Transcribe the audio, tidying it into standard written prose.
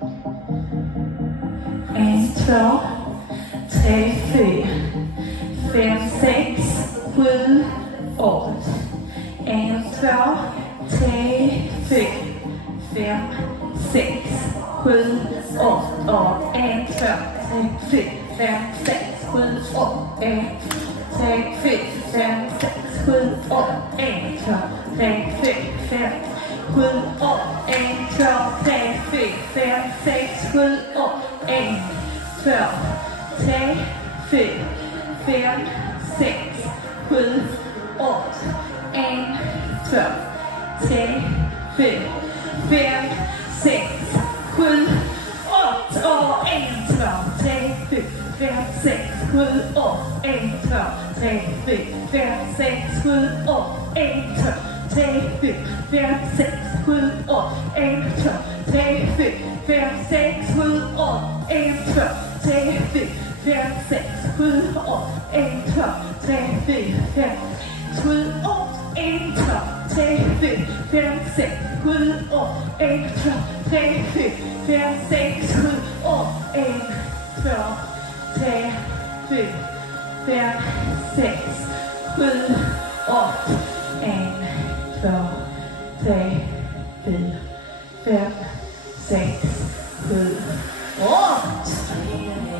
1, 2, 3, 4, 5, 6, 7, 8. 1, 2, 3, 4, 5, 6, 7, 8. 1, 2, 3, 4, 5, 6, 7, 8. 1, 3, 4, 5, 6, 7, 8. 1, 2, 3, 4, 5, 7, 8. 1, 2, 3, 4, 5, 6, 7, 8. 1, 2, 3, 4, 5, 6, 7, 8. 1, 2, 3, 4, 5, 6, 7, 8. Och 1, 2, 3, 4, 5, 6, 7, 8. 1, 2, 3, 4, 5, 6, 7, 8. 1, 2, 3, 4, 5, 6, 7, 8. 1, 2, 3, 4, 5, 6, 7, 8. 1, 2, 3, 4, 5, 6, 7, 8. 1, 2, 3, 4, 5, 7, 8. 1, 2, 3, 4, 5, 6, 7, 8. 1, 2, 3, 4, 5, 6, 7, 8. 1, 2, 3, 4, 5, 6, 7, 8. 1, 2, 3, 4, 5, 6, 7, 8.